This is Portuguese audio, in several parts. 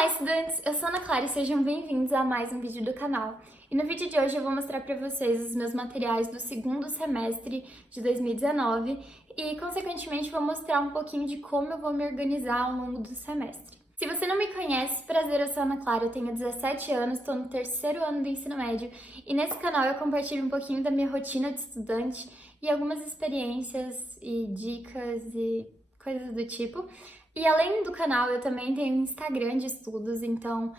Olá, estudantes! Eu sou a Ana Clara e sejam bem-vindos a mais um vídeo do canal. E no vídeo de hoje eu vou mostrar para vocês os meus materiais do segundo semestre de 2019 e, consequentemente, vou mostrar um pouquinho de como eu vou me organizar ao longo do semestre. Se você não me conhece, prazer, eu sou a Ana Clara, eu tenho 17 anos, estou no terceiro ano do ensino médio e nesse canal eu compartilho um pouquinho da minha rotina de estudante e algumas experiências e dicas e coisas do tipo. E além do canal, eu também tenho um Instagram de estudos, então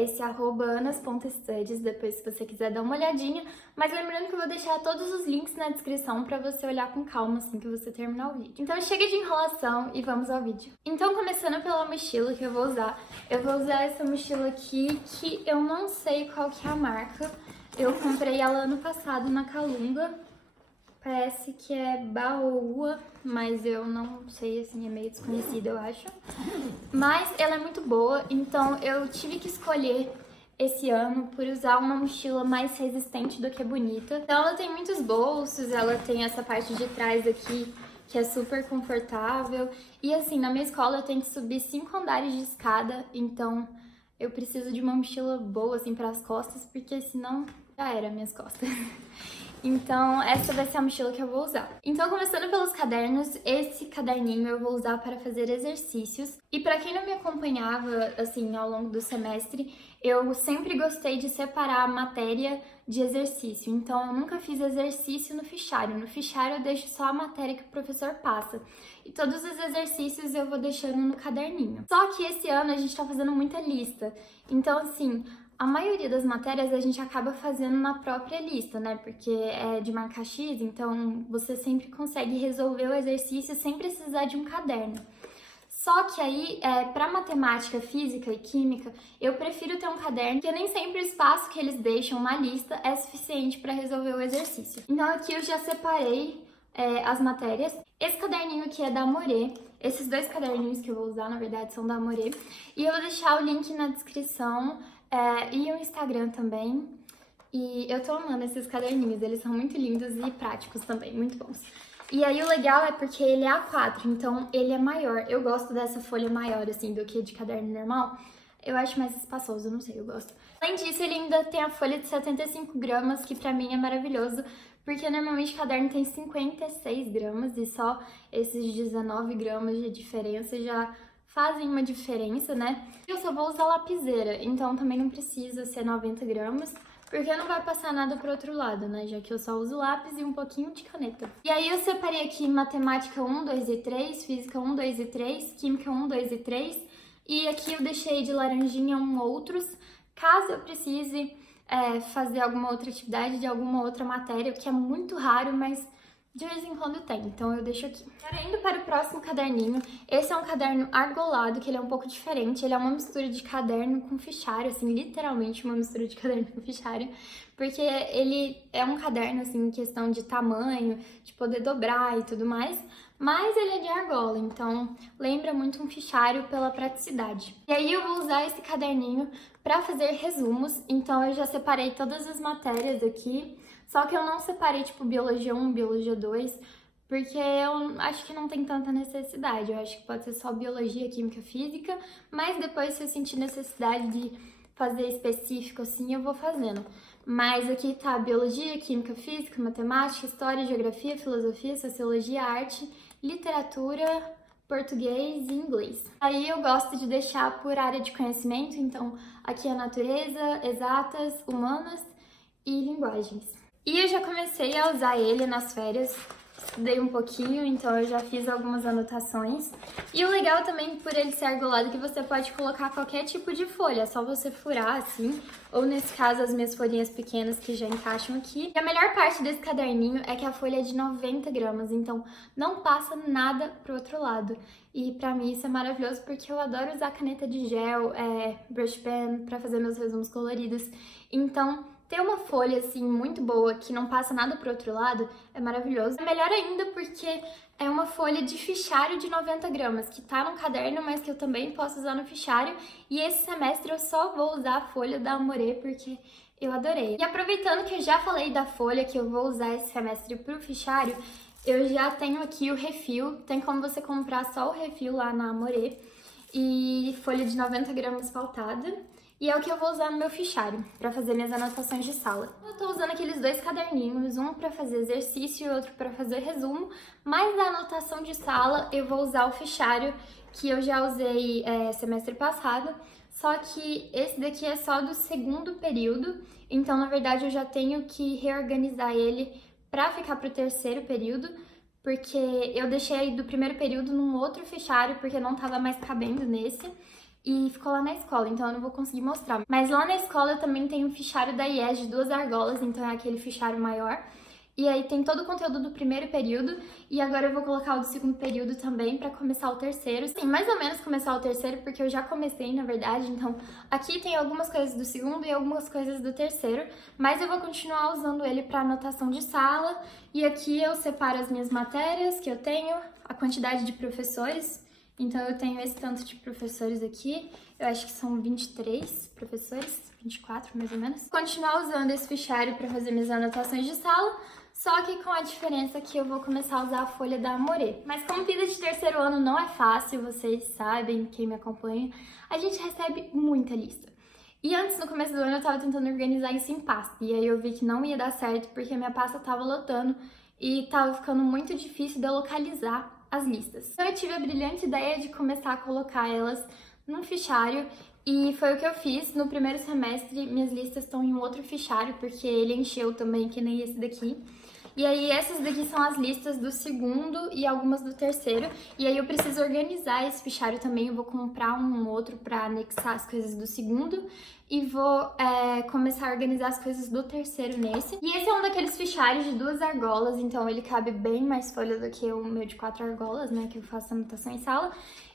esse @anas.studies, depois se você quiser dar uma olhadinha. Mas lembrando que eu vou deixar todos os links na descrição para você olhar com calma assim que você terminar o vídeo. Então chega de enrolação e vamos ao vídeo. Então começando pela mochila que eu vou usar essa mochila aqui que eu não sei qual que é a marca. Eu comprei ela ano passado na Calunga. Parece que é Baoa, mas eu não sei, assim, é meio desconhecida, eu acho. Mas ela é muito boa, então eu tive que escolher esse ano por usar uma mochila mais resistente do que bonita. Então ela tem muitos bolsos, ela tem essa parte de trás aqui que é super confortável. E assim, na minha escola eu tenho que subir 5 andares de escada, então eu preciso de uma mochila boa, assim, para as costas, porque senão já era minhas costas. Então, essa vai ser a mochila que eu vou usar. Então, começando pelos cadernos, esse caderninho eu vou usar para fazer exercícios. E para quem não me acompanhava, assim, ao longo do semestre, eu sempre gostei de separar a matéria de exercício. Então, eu nunca fiz exercício no fichário. No fichário, eu deixo só a matéria que o professor passa. E todos os exercícios eu vou deixando no caderninho. Só que esse ano a gente tá fazendo muita lista. Então, assim, a maioria das matérias a gente acaba fazendo na própria lista, né? Porque é de marcar X, então você sempre consegue resolver o exercício sem precisar de um caderno. Só que aí, para matemática, física e química, eu prefiro ter um caderno, porque nem sempre o espaço que eles deixam na lista é suficiente para resolver o exercício. Então aqui eu já separei as matérias. Esse caderninho aqui é da Amore. Esses dois caderninhos que eu vou usar, na verdade, são da Amore. E eu vou deixar o link na descrição. E o Instagram também. E eu tô amando esses caderninhos, eles são muito lindos e práticos também, muito bons. E aí o legal é porque ele é A4, então ele é maior. Eu gosto dessa folha maior, assim, do que de caderno normal. Eu acho mais espaçoso, não sei, eu gosto. Além disso, ele ainda tem a folha de 75 gramas, que pra mim é maravilhoso, porque normalmente o caderno tem 56 gramas e só esses 19 gramas de diferença já fazem uma diferença, né? Eu só vou usar lapiseira, então também não precisa ser 90 gramas, porque não vai passar nada pro outro lado, né? Já que eu só uso lápis e um pouquinho de caneta. E aí eu separei aqui matemática 1, 2 e 3, física 1, 2 e 3, química 1, 2 e 3, e aqui eu deixei de laranjinha outros, caso eu precise fazer alguma outra atividade de alguma outra matéria, o que é muito raro, mas de vez em quando tem, então eu deixo aqui. Agora indo para o próximo caderninho, esse é um caderno argolado, que ele é um pouco diferente, ele é uma mistura de caderno com fichário, assim, literalmente uma mistura de caderno com fichário, porque ele é um caderno, assim, em questão de tamanho, de poder dobrar e tudo mais, mas ele é de argola, então lembra muito um fichário pela praticidade. E aí eu vou usar esse caderninho para fazer resumos, então eu já separei todas as matérias aqui. Só que eu não separei, tipo, Biologia 1, Biologia 2, porque eu acho que não tem tanta necessidade. Eu acho que pode ser só Biologia, Química, Física, mas depois, se eu sentir necessidade de fazer específico, assim, eu vou fazendo. Mas aqui tá Biologia, Química, Física, Matemática, História, Geografia, Filosofia, Sociologia, Arte, Literatura, Português e Inglês. Aí eu gosto de deixar por área de conhecimento, então aqui é Natureza, Exatas, Humanas e Linguagens. E eu já comecei a usar ele nas férias, estudei um pouquinho, então eu já fiz algumas anotações. E o legal também, por ele ser argolado, é que você pode colocar qualquer tipo de folha, é só você furar assim, ou nesse caso as minhas folhinhas pequenas que já encaixam aqui. E a melhor parte desse caderninho é que a folha é de 90 gramas, então não passa nada pro outro lado. E pra mim isso é maravilhoso porque eu adoro usar caneta de gel, brush pen pra fazer meus resumos coloridos. Então ter uma folha, assim, muito boa, que não passa nada pro outro lado, é maravilhoso. É melhor ainda porque é uma folha de fichário de 90 gramas, que tá no caderno, mas que eu também posso usar no fichário. E esse semestre eu só vou usar a folha da Amore, porque eu adorei. E aproveitando que eu já falei da folha que eu vou usar esse semestre pro fichário, eu já tenho aqui o refil. Tem como você comprar só o refil lá na Amore. e folha de 90 gramas faltada. E é o que eu vou usar no meu fichário, para fazer minhas anotações de sala. Eu tô usando aqueles dois caderninhos, um para fazer exercício e outro para fazer resumo, mas na anotação de sala eu vou usar o fichário que eu já usei semestre passado, só que esse daqui é só do segundo período, então na verdade eu já tenho que reorganizar ele para ficar pro terceiro período, porque eu deixei do primeiro período num outro fichário, porque não tava mais cabendo nesse. E ficou lá na escola, então eu não vou conseguir mostrar. Mas lá na escola eu também tenho um fichário da IES de 2 argolas, então é aquele fichário maior. E aí tem todo o conteúdo do primeiro período, e agora eu vou colocar o do segundo período também pra começar o terceiro. Sim, mais ou menos começar o terceiro, porque eu já comecei, na verdade, então aqui tem algumas coisas do segundo e algumas coisas do terceiro, mas eu vou continuar usando ele pra anotação de sala, e aqui eu separo as minhas matérias que eu tenho, a quantidade de professores. Então eu tenho esse tanto de professores aqui, eu acho que são 23 professores, 24 mais ou menos. Vou continuar usando esse fichário para fazer minhas anotações de sala, só que com a diferença que eu vou começar a usar a folha da Amore. Mas como vida de terceiro ano não é fácil, vocês sabem, quem me acompanha, a gente recebe muita lista. E antes, no começo do ano, eu tava tentando organizar isso em pasta, e aí eu vi que não ia dar certo porque a minha pasta tava lotando e tava ficando muito difícil de eu localizar as listas. Então eu tive a brilhante ideia de começar a colocar elas num fichário e foi o que eu fiz. No primeiro semestre, minhas listas estão em um outro fichário, porque ele encheu também, que nem esse daqui. E aí essas daqui são as listas do segundo e algumas do terceiro. E aí eu preciso organizar esse fichário também, eu vou comprar um outro para anexar as coisas do segundo e vou começar a organizar as coisas do terceiro nesse. E esse é um daqueles fichários de 2 argolas, então ele cabe bem mais folha do que o meu de 4 argolas, né, que eu faço anotação em sala.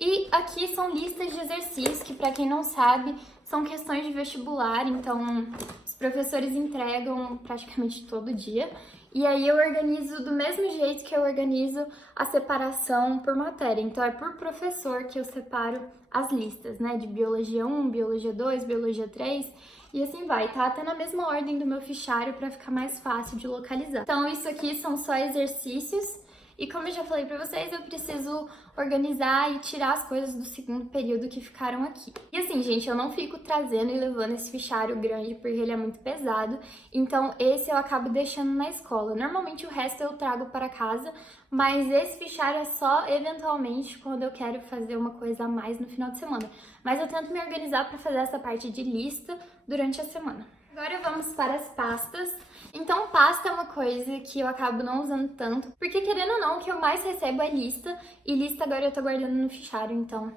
E aqui são listas de exercícios, que pra quem não sabe, são questões de vestibular, então os professores entregam praticamente todo dia. E aí eu organizo do mesmo jeito que eu organizo a separação por matéria. Então é por professor que eu separo as listas, né? De Biologia 1, Biologia 2, Biologia 3 e assim vai. Tá até na mesma ordem do meu fichário para ficar mais fácil de localizar. Então isso aqui são só exercícios. E como eu já falei pra vocês, eu preciso organizar e tirar as coisas do segundo período que ficaram aqui. E assim, gente, eu não fico trazendo e levando esse fichário grande porque ele é muito pesado, então esse eu acabo deixando na escola. Normalmente o resto eu trago para casa, mas esse fichário é só eventualmente quando eu quero fazer uma coisa a mais no final de semana. Mas eu tento me organizar para fazer essa parte de lista durante a semana. Agora vamos para as pastas. Então, pasta é uma coisa que eu acabo não usando tanto, porque querendo ou não, o que eu mais recebo é lista, e lista agora eu tô guardando no fichário, então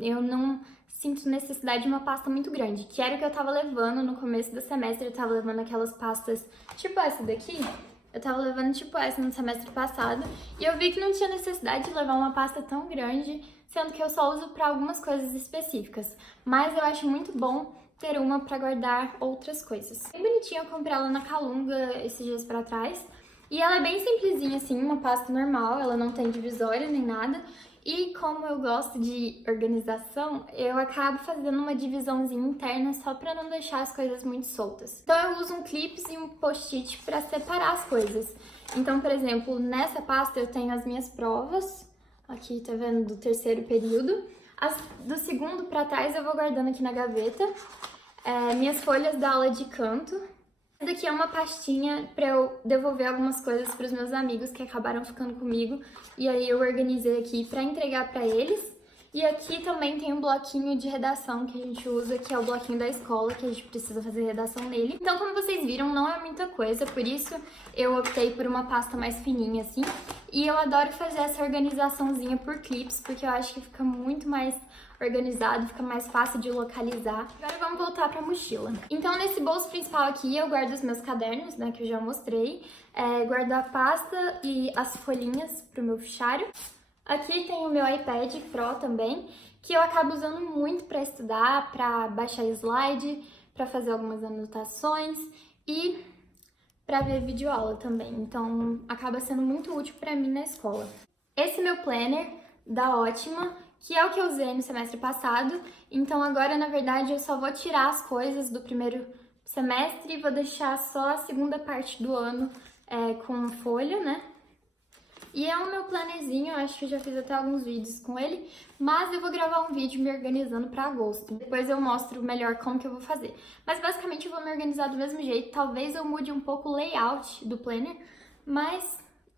eu não sinto necessidade de uma pasta muito grande, que era o que eu tava levando no começo do semestre. Eu tava levando aquelas pastas tipo essa daqui, eu tava levando tipo essa no semestre passado, e eu vi que não tinha necessidade de levar uma pasta tão grande, sendo que eu só uso para algumas coisas específicas, mas eu acho muito bom ter uma para guardar outras coisas. Bem bonitinha, eu comprei ela na Calunga esses dias pra trás. E ela é bem simplesinha assim, uma pasta normal, ela não tem divisória nem nada. E como eu gosto de organização, eu acabo fazendo uma divisãozinha interna só pra não deixar as coisas muito soltas. Então eu uso um clips e um post-it pra separar as coisas. Então, por exemplo, nessa pasta eu tenho as minhas provas, aqui tá vendo, do terceiro período. As do segundo pra trás eu vou guardando aqui na gaveta. Minhas folhas da aula de canto. Essa daqui é uma pastinha pra eu devolver algumas coisas pros meus amigos que acabaram ficando comigo. E aí eu organizei aqui pra entregar pra eles. E aqui também tem um bloquinho de redação que a gente usa, que é o bloquinho da escola, que a gente precisa fazer redação nele. Então, como vocês viram, não é muita coisa, por isso eu optei por uma pasta mais fininha assim. E eu adoro fazer essa organizaçãozinha por clips, porque eu acho que fica muito mais organizado, fica mais fácil de localizar. Agora vamos voltar pra mochila. Então, nesse bolso principal aqui, eu guardo os meus cadernos, né, que eu já mostrei. Guardo a pasta e as folhinhas pro meu fichário. Aqui tem o meu iPad Pro também, que eu acabo usando muito para estudar, para baixar slide, para fazer algumas anotações e para ver videoaula também. Então, acaba sendo muito útil para mim na escola. Esse meu planner da Ótima, que é o que eu usei no semestre passado. Então, agora, na verdade, eu só vou tirar as coisas do primeiro semestre e vou deixar só a segunda parte do ano com folha, né? E é o meu plannerzinho, eu acho que eu já fiz até alguns vídeos com ele, mas eu vou gravar um vídeo me organizando pra agosto. Depois eu mostro melhor como que eu vou fazer. Mas basicamente eu vou me organizar do mesmo jeito, talvez eu mude um pouco o layout do planner, mas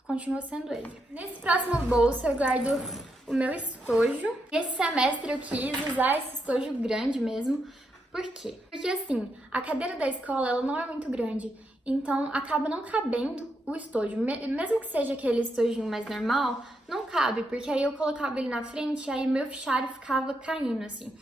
continua sendo ele. Nesse próximo bolso eu guardo o meu estojo. Esse semestre eu quis usar esse estojo grande mesmo. Por quê? Porque assim, a cadeira da escola ela não é muito grande, então acaba não cabendo o estojo. Mesmo que seja aquele estojinho mais normal, não cabe, porque aí eu colocava ele na frente e aí meu fichário ficava caindo assim.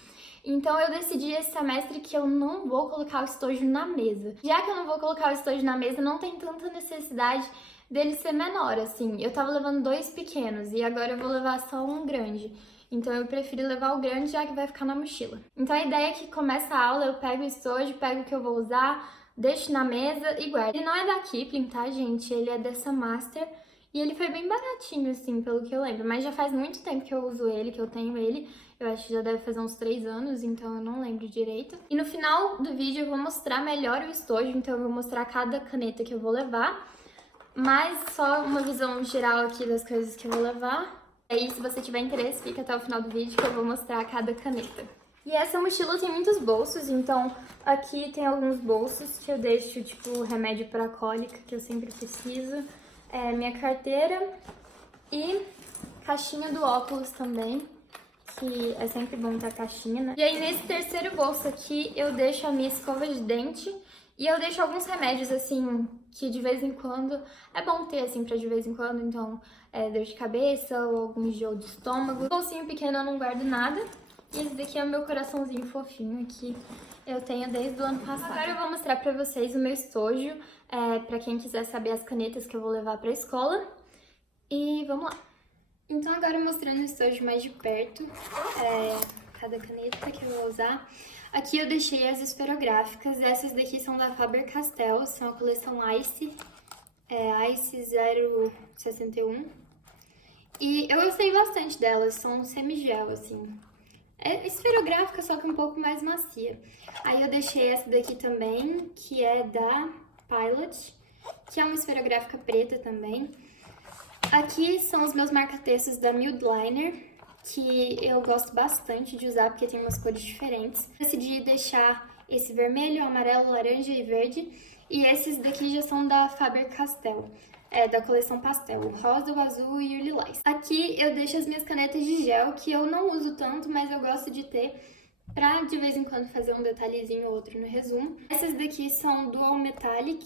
Então eu decidi esse semestre que eu não vou colocar o estojo na mesa. Já que eu não vou colocar o estojo na mesa, não tem tanta necessidade dele ser menor, assim. Eu tava levando 2 pequenos e agora eu vou levar só um grande. Então eu prefiro levar o grande, já que vai ficar na mochila. Então a ideia é que começa a aula, eu pego o estojo, pego o que eu vou usar, deixo na mesa e guardo. Ele não é da Kipling, tá, gente? Ele é dessa Master. E ele foi bem baratinho, assim, pelo que eu lembro. Mas já faz muito tempo que eu uso ele, que eu tenho ele. Eu acho que já deve fazer uns 3 anos, então eu não lembro direito. E no final do vídeo eu vou mostrar melhor o estojo, então eu vou mostrar cada caneta que eu vou levar. Mas só uma visão geral aqui das coisas que eu vou levar. Aí, se você tiver interesse, fica até o final do vídeo que eu vou mostrar cada caneta. E essa mochila tem muitos bolsos, então aqui tem alguns bolsos que eu deixo, tipo, remédio para cólica, que eu sempre preciso. Minha carteira e caixinha do óculos também, que é sempre bom ter a caixinha, né? E aí, nesse terceiro bolso aqui, eu deixo a minha escova de dente e eu deixo alguns remédios, assim, que de vez em quando é bom ter, assim, pra de vez em quando. Então, dor de cabeça ou algum enjoo de estômago. No bolsinho pequeno eu não guardo nada. E esse daqui é o meu coraçãozinho fofinho que eu tenho desde o ano passado. Agora eu vou mostrar pra vocês o meu estojo, pra quem quiser saber as canetas que eu vou levar pra escola. E vamos lá! Então agora mostrando o estojo mais de perto, cada caneta que eu vou usar. Aqui eu deixei as esferográficas, essas daqui são da Faber-Castell, são a coleção Ice, Ice 061. E eu gostei bastante delas, são semigel, assim. É esferográfica, só que um pouco mais macia. Aí eu deixei essa daqui também, que é da Pilot, que é uma esferográfica preta também. Aqui são os meus marca-textos da Mildliner, que eu gosto bastante de usar porque tem umas cores diferentes. Decidi deixar esse vermelho, amarelo, laranja e verde. E esses daqui já são da Faber-Castell, da coleção pastel, o rosa, o azul e o lilás. Aqui eu deixo as minhas canetas de gel, que eu não uso tanto, mas eu gosto de ter pra de vez em quando fazer um detalhezinho ou outro no resumo. Essas daqui são Dual Metallic.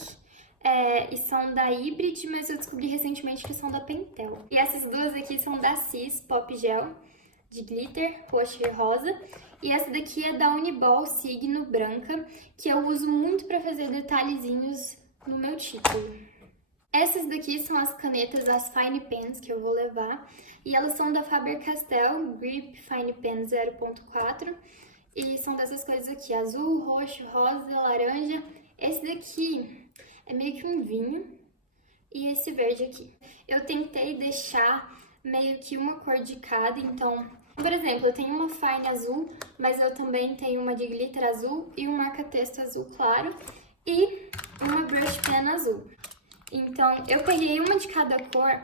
E são da Hybrid, mas eu descobri recentemente que são da Pentel. E essas duas aqui são da Cis Pop Gel, de glitter, roxo e rosa. E essa daqui é da Uniball Signo branca, que eu uso muito para fazer detalhezinhos no meu título. Essas daqui são as canetas, as Fine Pens que eu vou levar. E elas são da Faber-Castell Grip Fine Pen 0.4. E são dessas coisas aqui, azul, roxo, rosa, laranja. Esse daqui é meio que um vinho, e esse verde aqui. Eu tentei deixar meio que uma cor de cada, então, por exemplo, eu tenho uma Fine azul, mas eu também tenho uma de glitter azul e um marca-texto azul claro e uma brush pen azul. Então, eu peguei uma de cada cor,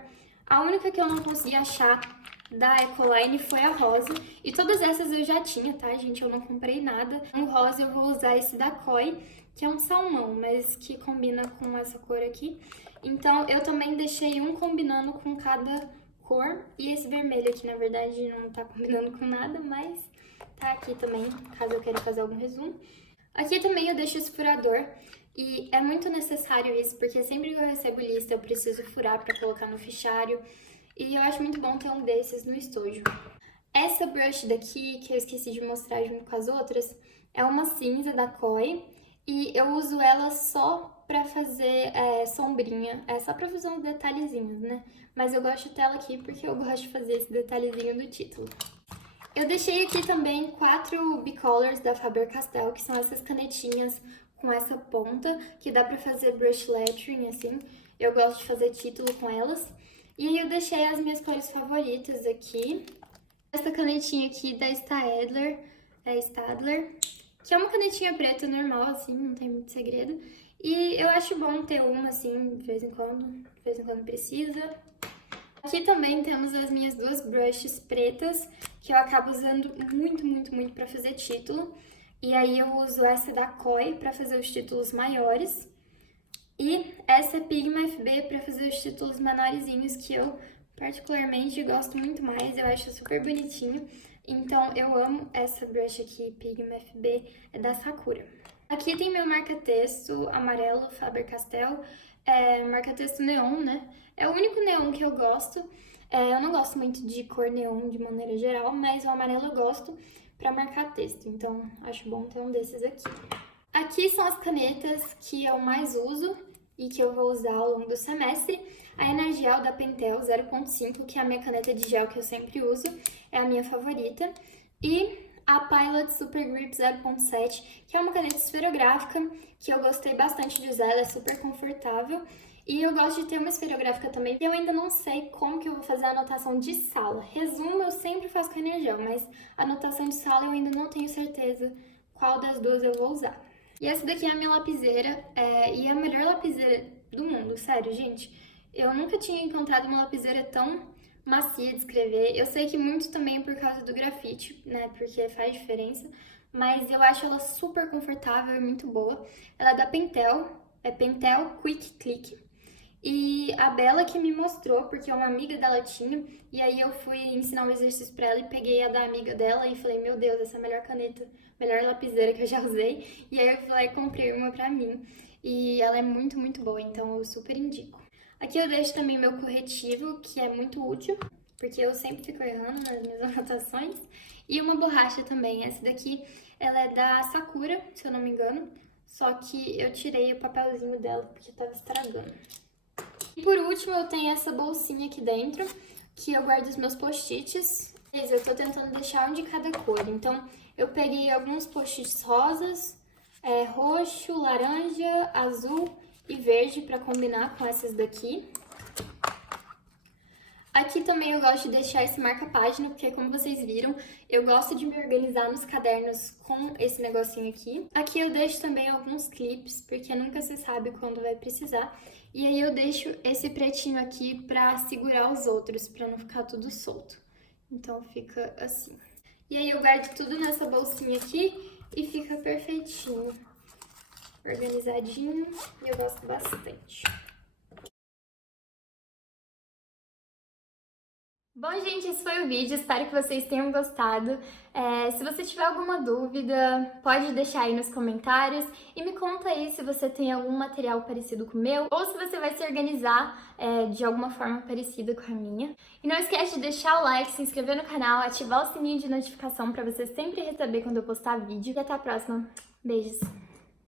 a única que eu não consegui achar da Ecoline foi a rosa, e todas essas eu já tinha, tá, gente? Eu não comprei nada. No rosa eu vou usar esse da Koi, que é um salmão, mas que combina com essa cor aqui. Então, eu também deixei um combinando com cada cor, e esse vermelho aqui, na verdade, não tá combinando com nada, mas tá aqui também, caso eu queira fazer algum resumo. Aqui também eu deixo esse furador, e é muito necessário isso, porque sempre que eu recebo lista eu preciso furar pra colocar no fichário, e eu acho muito bom ter um desses no estojo. Essa brush daqui, que eu esqueci de mostrar junto com as outras, é uma cinza da Koi, e eu uso ela só pra fazer sombrinha, só pra fazer uns detalhezinhos, né? Mas eu gosto de ter ela aqui porque eu gosto de fazer esse detalhezinho do título. Eu deixei aqui também 4 Bicolors da Faber-Castell, que são essas canetinhas com essa ponta, que dá pra fazer brush lettering, assim. Eu gosto de fazer título com elas. E aí eu deixei as minhas cores favoritas aqui. Essa canetinha aqui da Staedtler, que é uma canetinha preta normal, assim, não tem muito segredo. E eu acho bom ter uma, assim, de vez em quando precisa. Aqui também temos as minhas duas brushes pretas, que eu acabo usando muito pra fazer título. E aí eu uso essa da Koi pra fazer os títulos maiores. E essa Pigma FB pra fazer os títulos menorzinhos, que eu particularmente gosto muito mais, eu acho super bonitinho. Então eu amo essa brush aqui, Pigma FB, é da Sakura. Aqui tem meu marca-texto amarelo Faber-Castell, marca-texto neon, né? É o único neon que eu gosto. Eu não gosto muito de cor neon de maneira geral, mas o amarelo eu gosto pra marcar texto, então acho bom ter um desses aqui. Aqui são as canetas que eu mais uso e que eu vou usar ao longo do semestre. A Energial da Pentel 0.5, que é a minha caneta de gel que eu sempre uso, é a minha favorita. E a Pilot Super Grip 0.7, que é uma caneta esferográfica, que eu gostei bastante de usar, ela é super confortável. E eu gosto de ter uma esferográfica também. Eu ainda não sei como que eu vou fazer a anotação de sala. Resumo eu sempre faço com a Energial, mas a anotação de sala eu ainda não tenho certeza qual das duas eu vou usar. E essa daqui é a minha lapiseira, e é a melhor lapiseira do mundo, sério, gente. Eu nunca tinha encontrado uma lapiseira tão macia de escrever. Eu sei que muito também é por causa do grafite, né, porque faz diferença, mas eu acho ela super confortável e muito boa. Ela é da Pentel, é Pentel Quick Click. E a Bela que me mostrou, porque uma amiga dela tinha, e aí eu fui ensinar um exercício pra ela e peguei a da amiga dela e falei, meu Deus, essa é a melhor caneta, melhor lapiseira que eu já usei. E aí eu fui lá e comprei uma pra mim. E ela é muito boa, então eu super indico. Aqui eu deixo também meu corretivo, que é muito útil, porque eu sempre fico errando nas minhas anotações. E uma borracha também, essa daqui, ela é da Sakura, se eu não me engano, só que eu tirei o papelzinho dela porque tava estragando. E por último, eu tenho essa bolsinha aqui dentro, que eu guardo os meus post-its. Eu tô tentando deixar um de cada cor. Então, eu peguei alguns post-its rosas, roxo, laranja, azul e verde para combinar com essas daqui. Aqui também eu gosto de deixar esse marca-página, porque como vocês viram, eu gosto de me organizar nos cadernos com esse negocinho aqui. Aqui eu deixo também alguns clips, porque nunca se sabe quando vai precisar. E aí eu deixo esse pretinho aqui pra segurar os outros, pra não ficar tudo solto. Então fica assim. E aí eu guardo tudo nessa bolsinha aqui e fica perfeitinho, organizadinho, e eu gosto bastante. Bom, gente, esse foi o vídeo, espero que vocês tenham gostado. Se você tiver alguma dúvida, pode deixar aí nos comentários e me conta aí se você tem algum material parecido com o meu ou se você vai se organizar de alguma forma parecida com a minha. E não esquece de deixar o like, se inscrever no canal, ativar o sininho de notificação para você sempre receber quando eu postar vídeo. E até a próxima. Beijos!